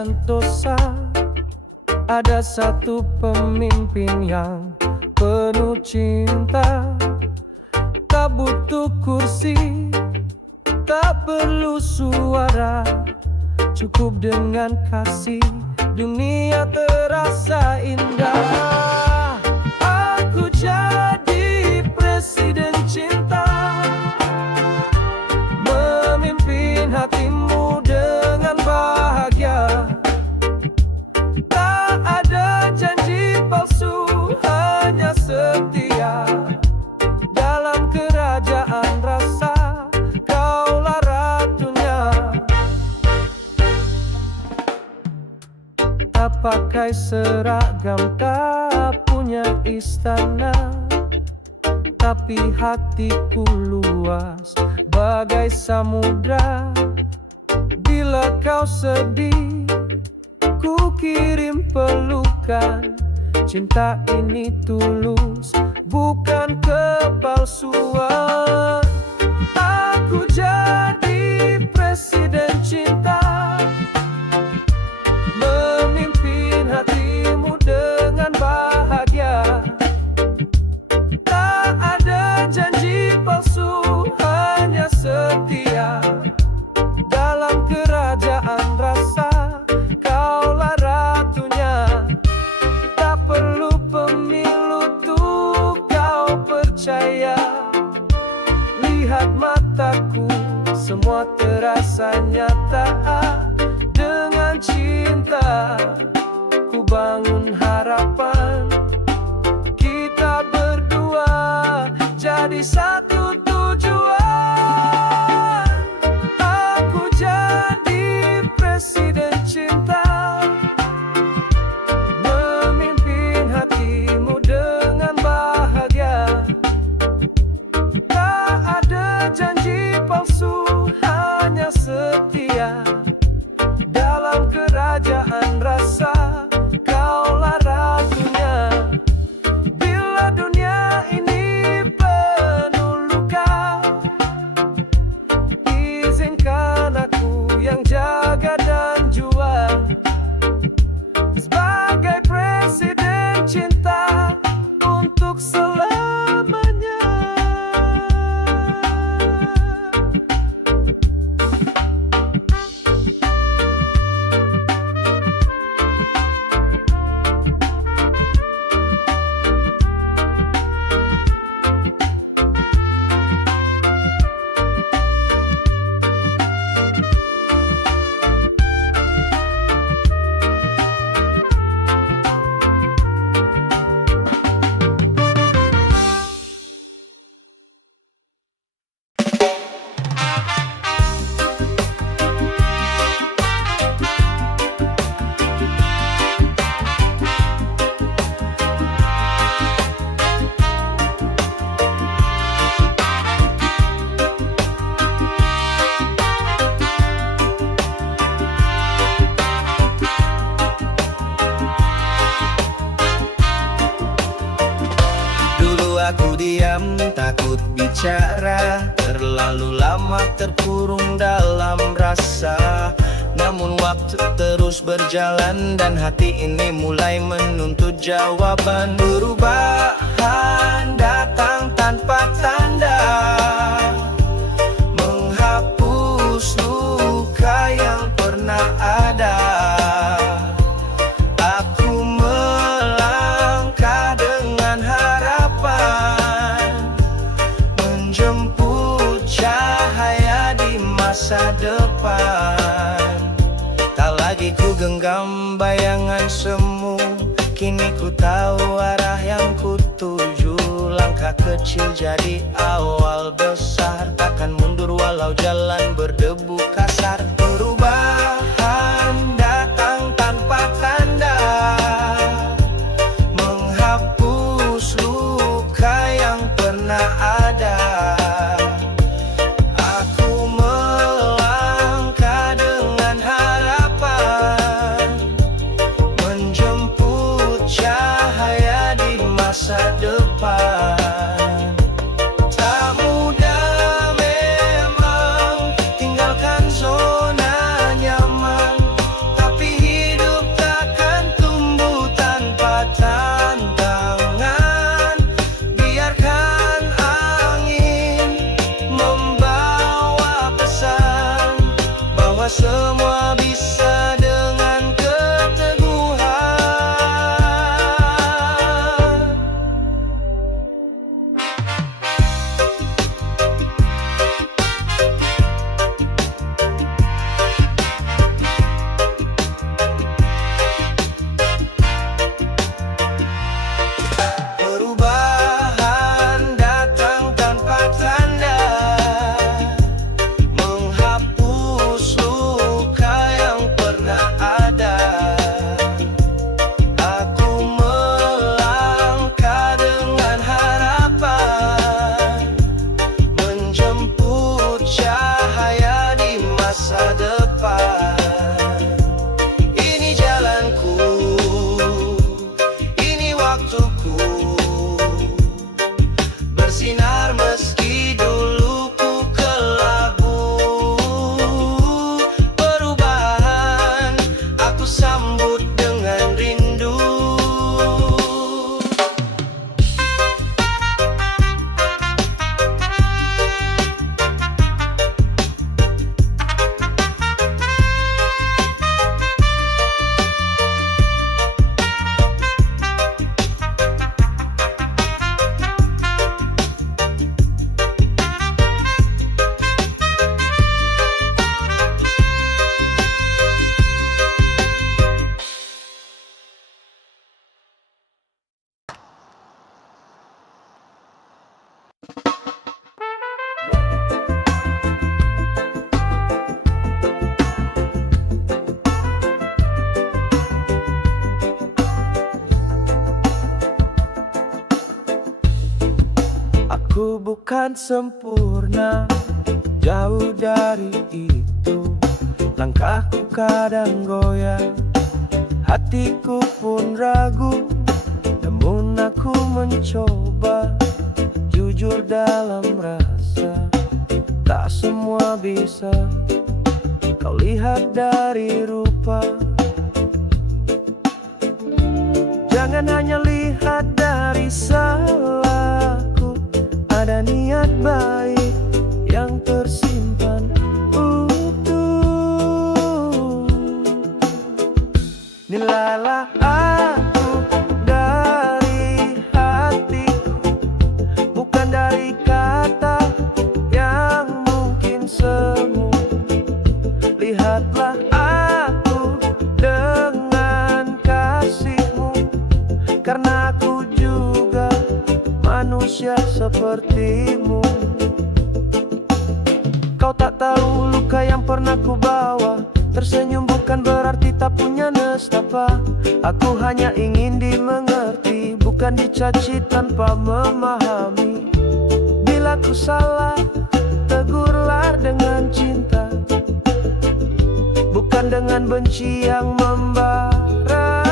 Santosa. Ada satu pemimpin yang penuh cinta, tak butuh kursi, tak perlu suara, cukup dengan kasih, dunia terasa indah. Aku jadi presiden cinta, memimpin hatimu dengan bahagia. Tak ada janji palsu, hanya setia. Dalam kerajaan rasa, kaulah ratunya. Tak pakai seragam, tak punya istana, tapi hatiku luas bagai samudra. Bila kau sedih, ku kirim pelukan. Cinta ini tulus, bukan kepalsuan. Aku jadi presiden cinta, memimpin hatimu dengan bahagia. Tak ada janji palsu, hanya setia. Dalam kerajaan rasa, kaulah ratunya. Tak perlu pemilu tuh kau percaya. Lihat mataku, semua terasa nyata. Dengan cinta ku bangun harapan, kita berdua jadi satu tujuan. Aku jadi presiden cinta, memimpin hatimu dengan bahagia. Tak ada janji palsu, hanya setia. Dalam kerajaan rasa, kaulah ratunya. Bila dunia ini penuh luka, izinkan aku yang jaga dan jual. Sebagai presiden cinta untuk selamanya. Aku diam, takut bicara, terlalu lama terkurung dalam rasa. Namun waktu terus berjalan dan hati ini mulai menuntut jawaban. Perubahan datang tanpa tanda, menghapus luka yang pernah ada. Aku melangkah dengan harapan, menjemput cahaya di masa depan. Tak lagi ku genggam bayangan semu, kini ku tahu arah yang ku tuju. Langkah kecil jadi awal besar, takkan mundur walau jalan berdebu kasar. Perubahan datang tanpa tanda, menghapus luka yang pernah ada. Aku melangkah dengan harapan, menjemput cahaya di masa depan. Tak mudah memang tinggalkan zona semua bisa dengan keteguhan. Perubahan datang tanpa tanda, menghapus luka yang pernah ada. Aku melangkah dengan harapan, menjemput cahaya di masa depan. Ini jalanku, ini waktuku, bersinar meski dulu ku kelabu. Perubahan aku sambut dengan rindu. Aku bukan sempurna, jauh dari itu. Langkahku kadang goyah, hatiku pun ragu. Namun aku mencoba, jujur dalam rasa. Tak semua bisa kau lihat dari rupa. Jangan hanya lihat dari salahku, ada niat baik yang tersimpan utuh. Nilailah aku dari hatiku, bukan dari kata yang mungkin semu. Lihatlah aku dengan kasihmu, karena aku juga manusia sepertimu. Kau tak tahu luka yang pernah ku bawa. Tersenyum bukan berarti tak punya nestapa. Aku hanya ingin dimengerti, bukan dicaci tanpa memahami. Bila ku salah, tegurlah dengan cinta, bukan dengan benci yang membara.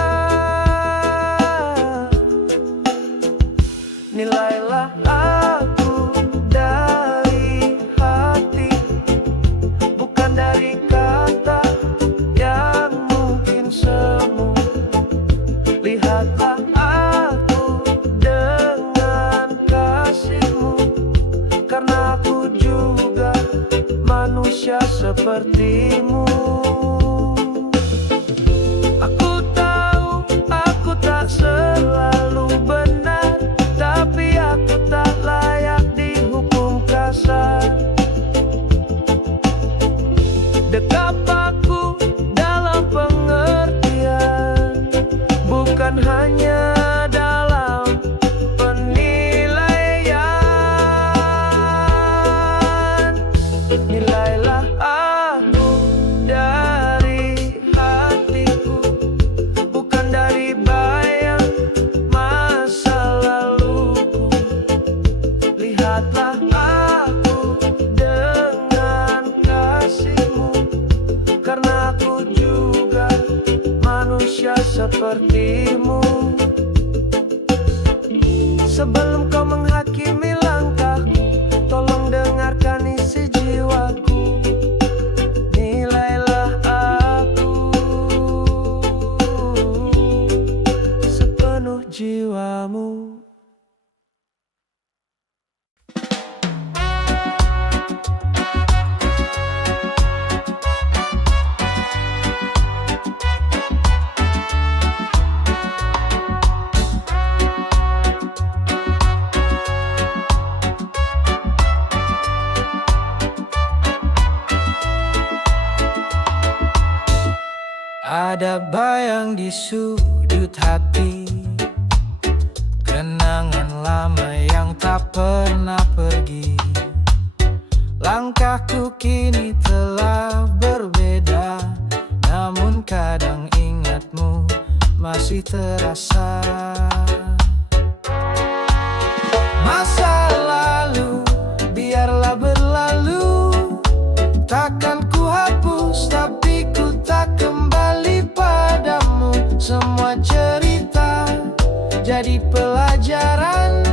Nilailah aku dari hati, bukan dari kata yang mungkin semu. Lihatlah aku dengan kasihmu, karena aku juga manusia sepertimu. Aku tahu aku tak selalu benar, tapi aku tak layak dihukum kasar. Dekap aku dalam pengertian, bukan hanya dalam penilaian. Nilailah aku dari hatiku, bukan dari bayang masa laluku. Lihatlah aku dengan kasihmu, karena aku juga manusia sepertimu. Sebelum kau menghakimi langkahku, tolong dengarkan isi jiwaku. Nilailah aku sepenuh jiwamu. Terbayang di sudut hati kenangan lama yang tak pernah pergi. Langkahku kini telah berbeda, namun kadang ingatmu masih terasa. Masa lalu biarlah berlalu, takkan ku hapus tapi ku tak kembali padamu. Semua cerita jadi pelajaran,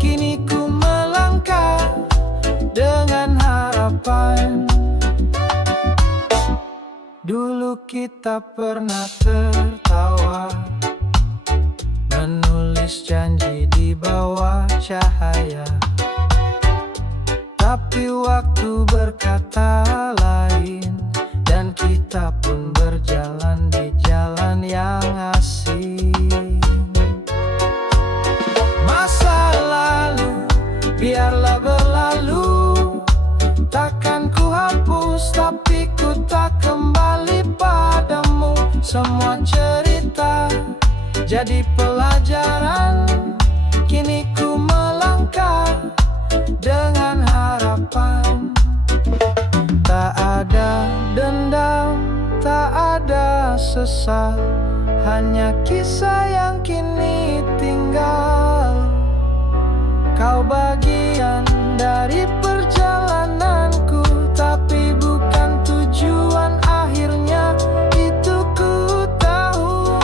kini ku melangkah dengan harapan. Dulu kita pernah tertawa, menulis janji di bawah cahaya. Tapi waktu berkata lain, dan kita pun berjalan di jalan yang asing. Masa lalu biarlah berlalu, takkan ku hapus tapi ku tak kembali padamu. Semua cerita jadi pelajaran, kini ku melangkah dengan harapan. Tak ada dendam, tak ada sesal, hanya kisah yang kini tinggal. Kau bagian dari perjalananku, tapi bukan tujuan akhirnya, itu ku tahu.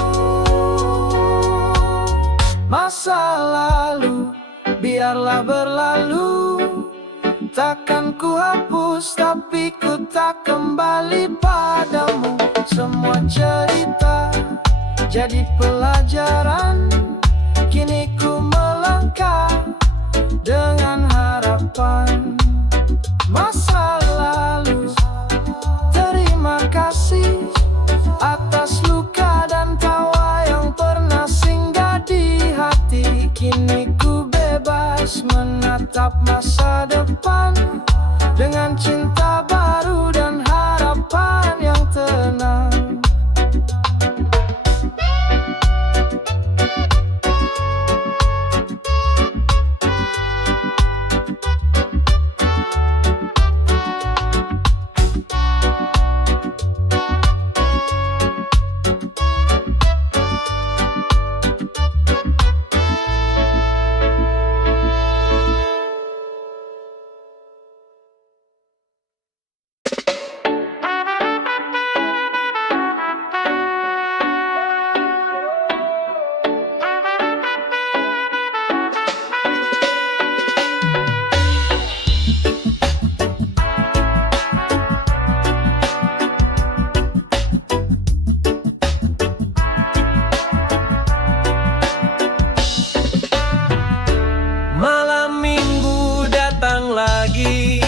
Masa lalu biarlah berlalu, takkan ku hapus tapi ku tak kembali padamu. Semua cerita jadi pelajaran, kini ku melangkah dengan harapan. Masa lalu, terima kasih atas luka dan tawa yang pernah singgah di hati. Kini ku bebas menatap masa depan dengan cinta baru dan harapan yang tenang. Malam minggu datang lagi,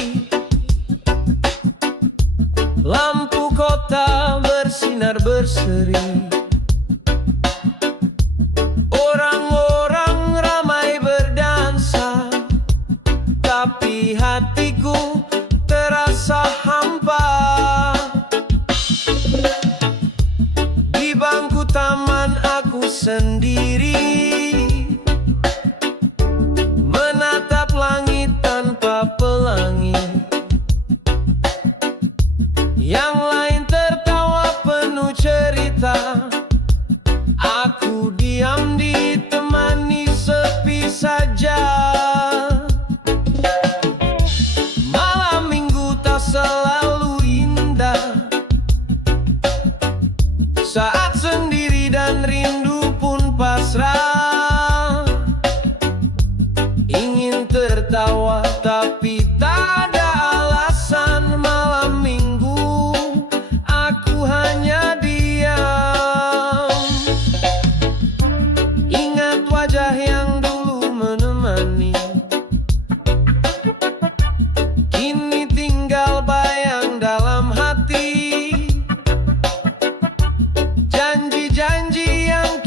lampu kota bersinar berseri. Orang-orang ramai berdansa, tapi hatiku terasa hampa. Di bangku taman aku sendiri, menatap langit tanpa pelangi. Yang lain tertawa penuh cerita, aku diam ditemani sepi saja. Malam minggu tak selalu indah, saat sendiri dan rindu pun pasrah. Ingin tertawa tapi tak ada alasan. Malam minggu aku hanya diam. Ingat wajah yang dulu menemani, kini tinggal bayang dalam hati. Janji-janji yang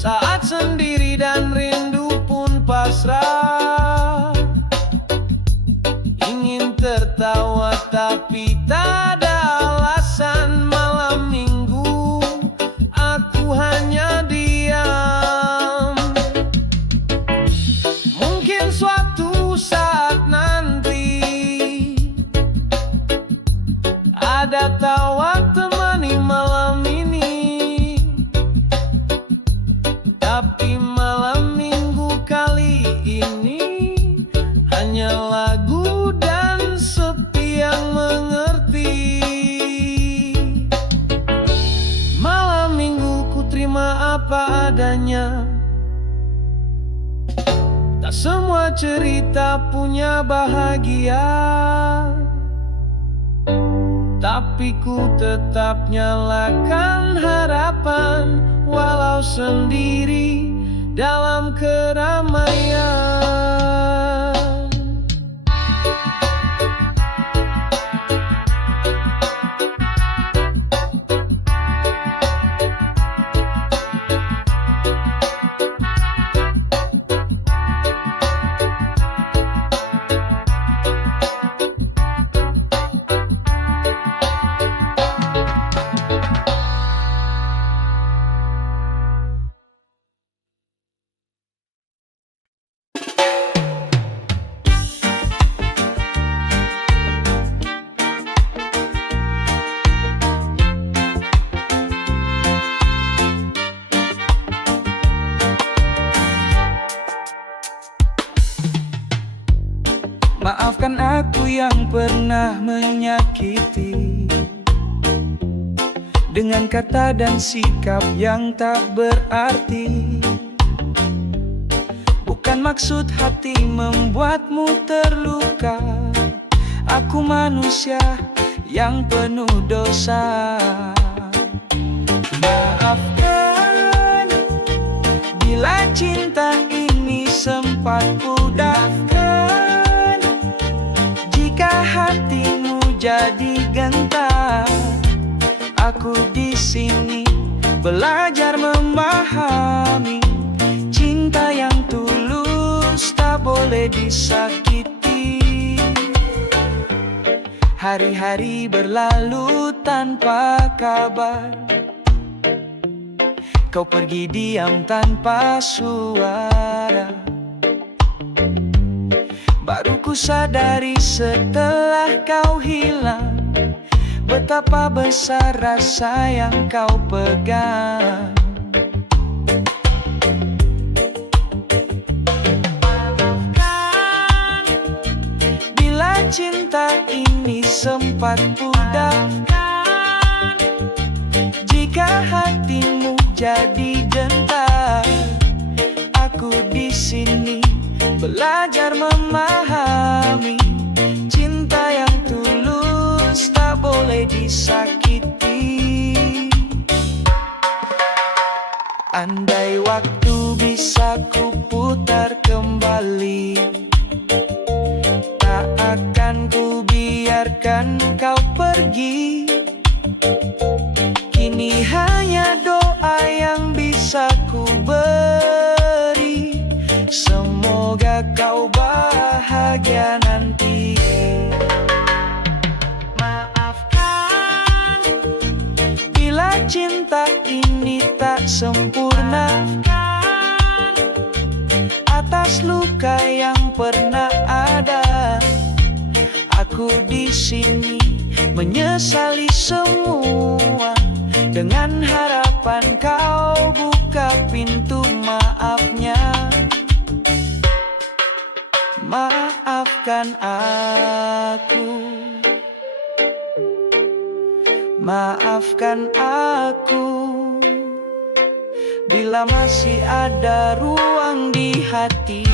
Saat sendiri dan rindu pun pasrah, ingin tertawa tapi tak ada alasan. Malam minggu aku hanya diam. Mungkin suatu saat nanti ada tawa temani malam ini, tapi malam minggu kali ini hanya lagu dan sepi yang mengerti. Malam minggu ku terima apa adanya. Tak semua cerita punya bahagia, tapi ku tetap nyalakan harapan walau sendiri dalam keramaian. Maafkan aku yang pernah menyakiti, dengan kata dan sikap yang tak berarti. Bukan maksud hati membuatmu terluka. Aku manusia yang penuh dosa. Maafkan bila cinta ini sempat pudahkan, jika hatimu jadi gentar. Aku di sini belajar memahami, cinta yang tulus tak boleh disakiti. Hari-hari berlalu tanpa kabar, kau pergi diam tanpa suara. Baru ku sadari setelah kau hilang, betapa besar rasa yang kau pegang. Maafkan bila cinta ini sempat pudahkan, jika hatimu jadi gentar. Aku di sini belajar memahami, cinta yang tulus tak boleh disakiti. Andai waktu bisa ku putar kembali, tak akan ku biarkan kau pergi. Kini hanya doa yang bisa ku beri, semoga kau bahagia nanti. Maafkan bila cinta ini tak sempurna, atas luka yang pernah ada. Aku di sini menyesali semua, dengan harapan kau buka pintu maafnya. Maafkan aku, maafkan aku, bila masih ada ruang di hati.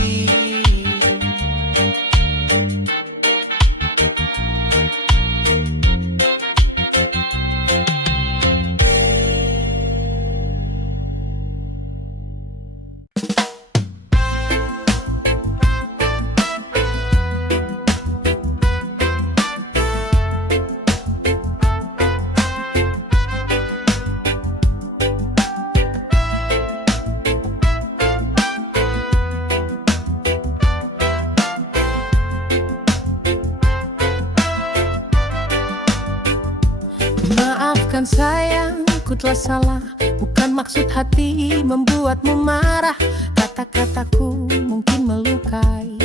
Aku telah salah, bukan maksud hati membuatmu marah. Kata-kataku mungkin melukai,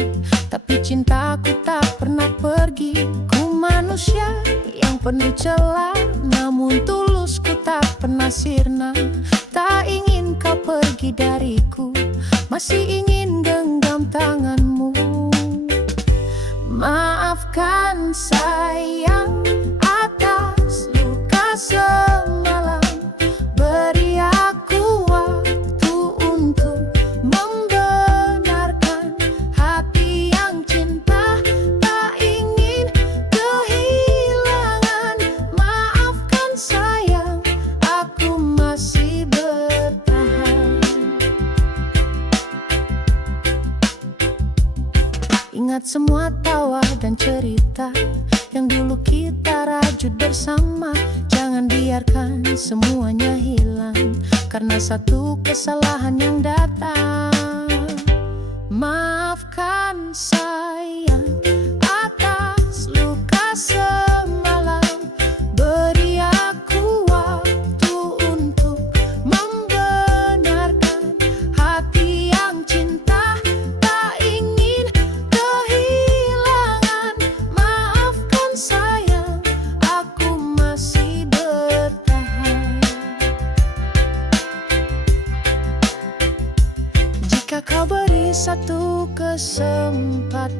tapi cintaku tak pernah pergi. Ku manusia yang penuh celah, namun tulusku tak pernah sirna. Tak ingin kau pergi dariku, masih ingin genggam tanganmu. Maafkan sayang atas luka semalam. Beri aku waktu untuk membenarkan hati yang cinta, tak ingin kehilangan. Maafkan sayang, aku masih bertahan. Ingat semua tawa dan cerita yang dulu kita rajut bersama. Jangan biarkan semuanya hilang karena satu kesalahan yang datang. Maafkan sayang atas luka semalam. Beri aku waktu untuk membenarkan hati yang cinta, tak ingin kehilangan. Maafkan sayang, aku masih bertahan. Jika kau beri satu kesempatan,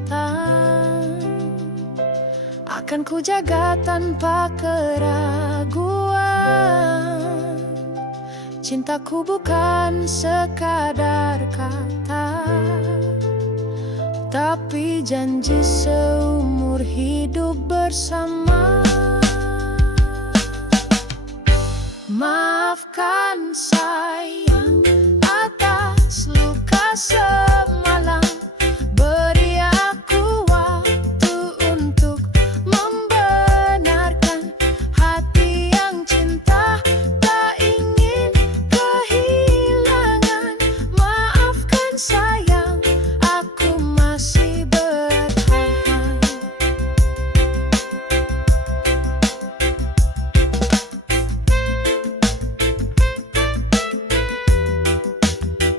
akan ku jaga tanpa keraguan. Cintaku bukan sekadar kata, tapi janji seumur hidup bersama. Maafkan sayang atas luka semalam. Beri aku waktu untuk membenarkan hati yang cinta, tak ingin kehilangan. Maafkan sayang, aku masih bertahan.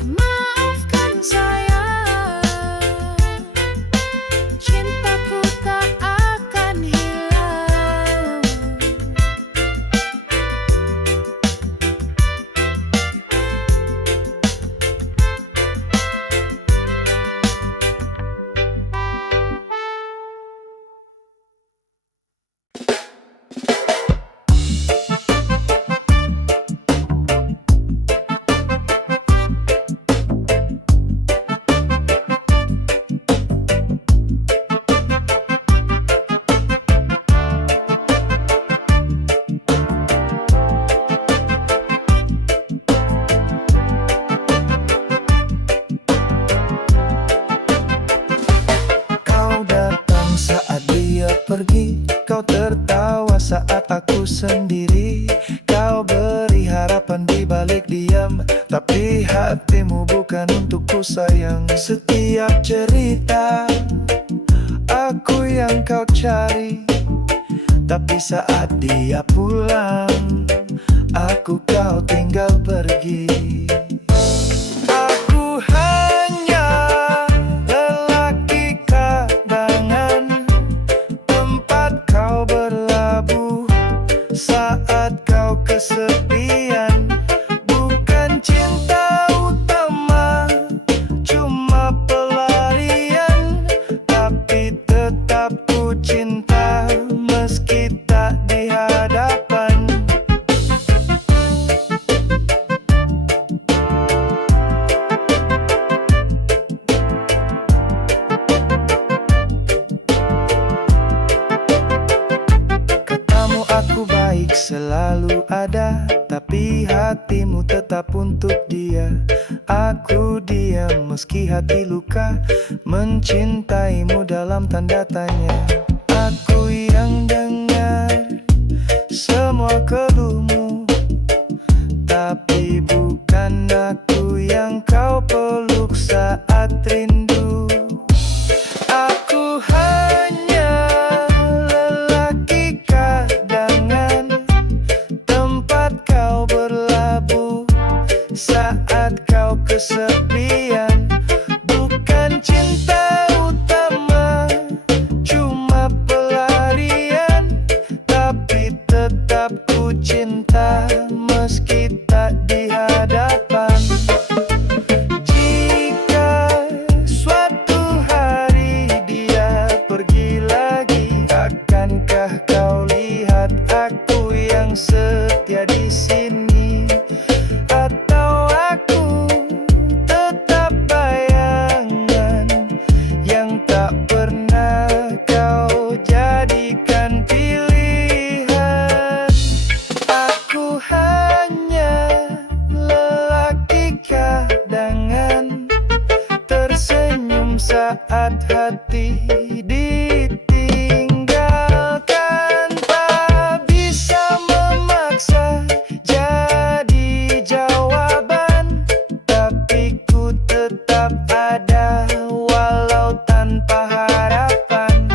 Maafkan sayang, cintaku tak akan hilang. Kau datang saat dia pergi, kau tertawa saat aku sendiri. Kau beri harapan di balik diam, tapi hatimu bukan untukku sayang. Setiap cerita aku yang kau cari, tapi saat dia pulang, aku kau tinggal pergi. Aku hanya lelaki kadangan, tempat kau berlabuh saat kau kesepian. Bukan cinta utama, cuma pelarian, tapi tetap ku cinta meski tak di hadapan. Katamu aku baik selalu ada, tapi hatimu tetap untuk dia. Aku diam meski hati luka, mencintaimu dalam tanda tanya. Aku yang dengar semua keluhmu, tapi bukan aku yang kau peluk saat rindu. Aku hanya lelaki kadangan, tempat kau berlabuh kesepian. Bukan cinta utama, cuma pelarian, tapi tetap ku cinta meski tak di hadapan. Jika suatu hari dia pergi lagi, akankah kau lihat aku yang setia di sini? Atau aku tetap bayangan yang tak pernah kau jadikan pilihan? Aku hanya lelaki kadangan, tersenyum saat hati ditinggalkan. Tak bisa memaksa jadi jawaban, tapi ku tetap ada walau tanpa harapan.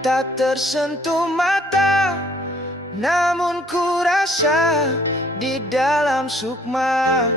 Tak tersentuh mata, namun ku rasa di dalam sukma